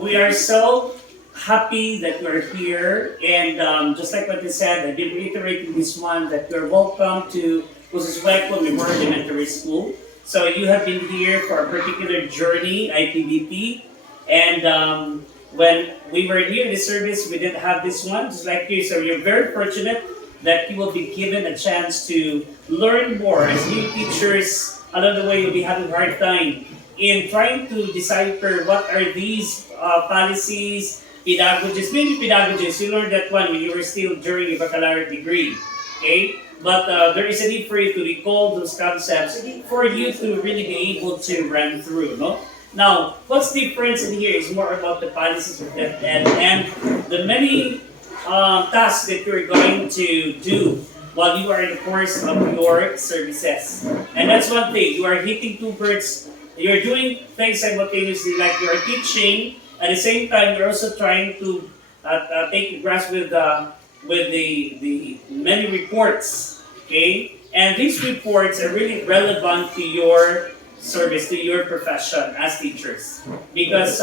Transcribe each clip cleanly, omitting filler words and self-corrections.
we are so happy that you're here, and just like what you said, I've been reiterating this one that you're welcome to Coursebook Memorial Elementary School. So you have been here for a particular journey, IPBT, and when we were here in the service, we didn't have this one, just like you. So you're very fortunate that you will be given a chance to learn more. As new teachers, along the way, you'll be having a hard time in trying to decipher what are these policies, pedagogies. Maybe pedagogies, you learned that one when you were still during your baccalaureate degree. Okay? But there is a need for you to recall those concepts for you to really be able to run through. No? Now, what's difference in here is more about the policies of that and the many tasks that you're going to do while you are in the course of your services. And that's one thing. You are hitting two birds. You're doing things simultaneously, like you are teaching. At the same time, you're also trying to take a grasp with the many reports. Okay, and these reports are really relevant to your service, to your profession as teachers. Because,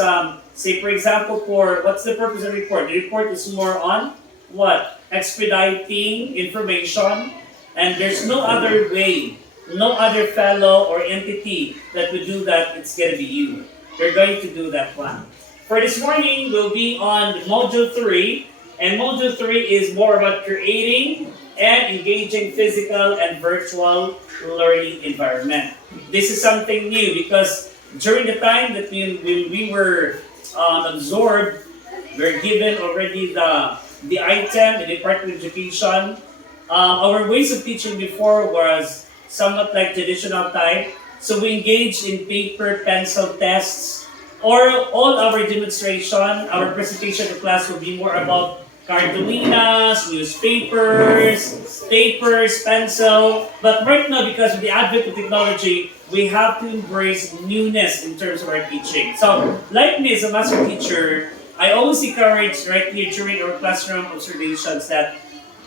say for example, for what's the purpose of the report? The report is more on what? Expediting information, and there's no other way, no other fellow or entity that would do that. It's going to be you. You're going to do that one. For this morning, we'll be on Module 3, and Module 3 is more about creating and engaging physical and virtual learning environment. This is something new because during the time that we were absorbed, we're given already the item, the Department of Education. Our ways of teaching before was somewhat like traditional type. So we engaged in paper, pencil tests, or all our demonstration, our presentation to class will be more about cartulinas, newspapers, papers, pencil. But right now, because of the advent of technology, we have to embrace newness in terms of our teaching. So, like me as a master teacher, I always encourage right here during our classroom observations that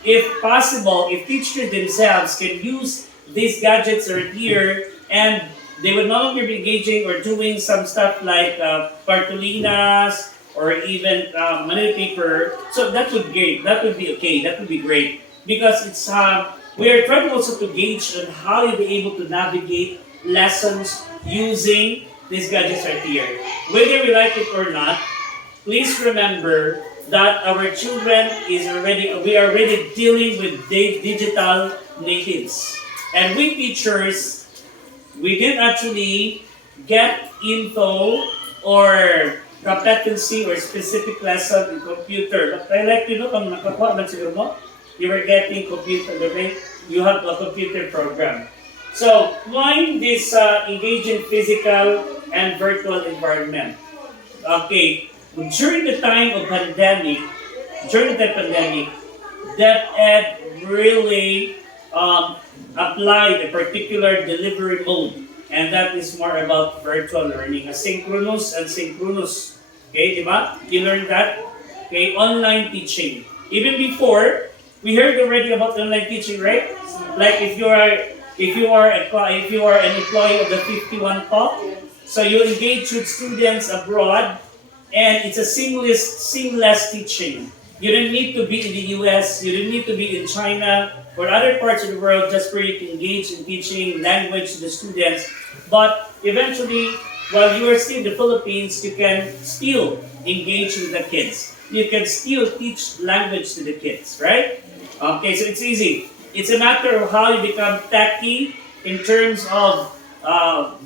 if possible, if teachers themselves can use these gadgets right here, and they would no longer be engaging or doing some stuff like cartulinas, or even manila paper, so that would be okay. That would be great because it's we are trying also to gauge on how you'll be able to navigate lessons using these gadgets right here. Whether we like it or not, please remember that our children we are already dealing with digital natives, and we teachers, we didn't actually get info or competency or specific lesson in computer. But I like to know kung nakakuha man siguro mo, you were getting computer, you have a computer program. So, find this engaging physical and virtual environment. Okay, during the time of pandemic, DepEd really applied a particular delivery mode. And that is more about virtual learning, asynchronous and synchronous. Okay, di ba? You learned that? Okay, online teaching. Even before, we heard already about online teaching, right? Like if you are an employee of the 51 Talk, so you engage with students abroad, and it's a seamless teaching. You don't need to be in the US, you don't need to be in China or other parts of the world just for you to engage in teaching language to the students. But eventually, while you are still in the Philippines, you can still engage with the kids. You can still teach language to the kids, right? Okay, so it's easy. It's a matter of how you become techy in terms of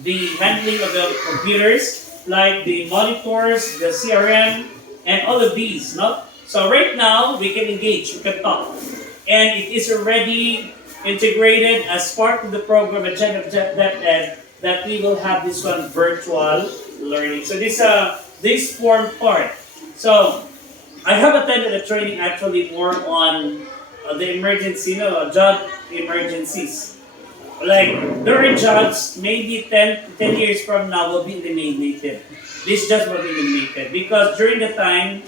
the handling of the computers, like the monitors, the CRM, and all of these, no? So right now, we can engage, we can talk. And it is already integrated as part of the program at DepEd that we will have this one virtual learning. So this form part. So I have attended a training actually more on the emergency, job emergencies. Like there are jobs maybe 10 years from now will be eliminated. This just will be eliminated because during the time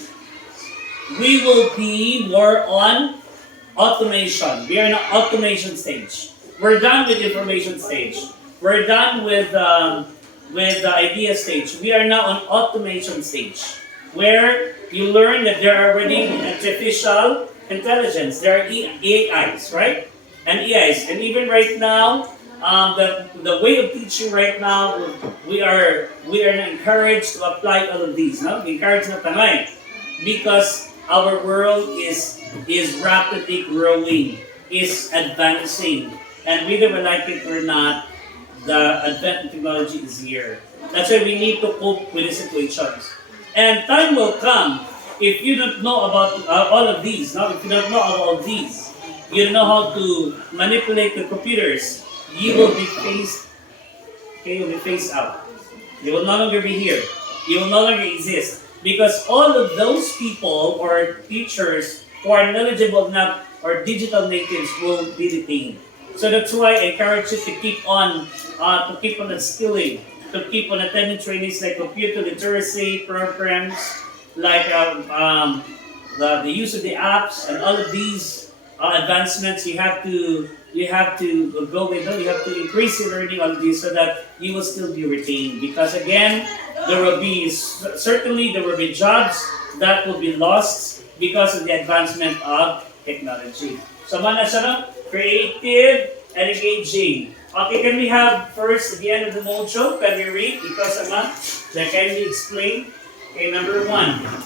we will be more on automation. We are in an automation stage. We're done with information stage. We're done with the idea stage. We are now on automation stage. where you learn that there are already artificial intelligence. There are AIs, right? And AIs. And even right now, the way of teaching right now, we are encouraged to apply all of these. No? We encourage na tanay because our world is rapidly growing, is advancing, and whether we like it or not, the advent of technology is here. That's why we need to cope with the situations. And time will come if you don't know about all of these. No? If you don't know all of these, you don't know how to manipulate the computers. You will be phased. Okay, you will be phased out. You will no longer be here. You will no longer exist because all of those people or teachers who are knowledgeable enough or digital natives will be detained. So that's why I encourage you to keep on upskilling, to keep on attending trainings like computer literacy programs, like the use of the apps and all of these advancements. You have to go with them. You have to increase your learning on this so that you will still be retained. Because again, there will be jobs that will be lost because of the advancement of technology. So mana siya no? Creative and engaging. Okay, can we have first at the end of the module, can we read? Because can we explain? Okay, number 1.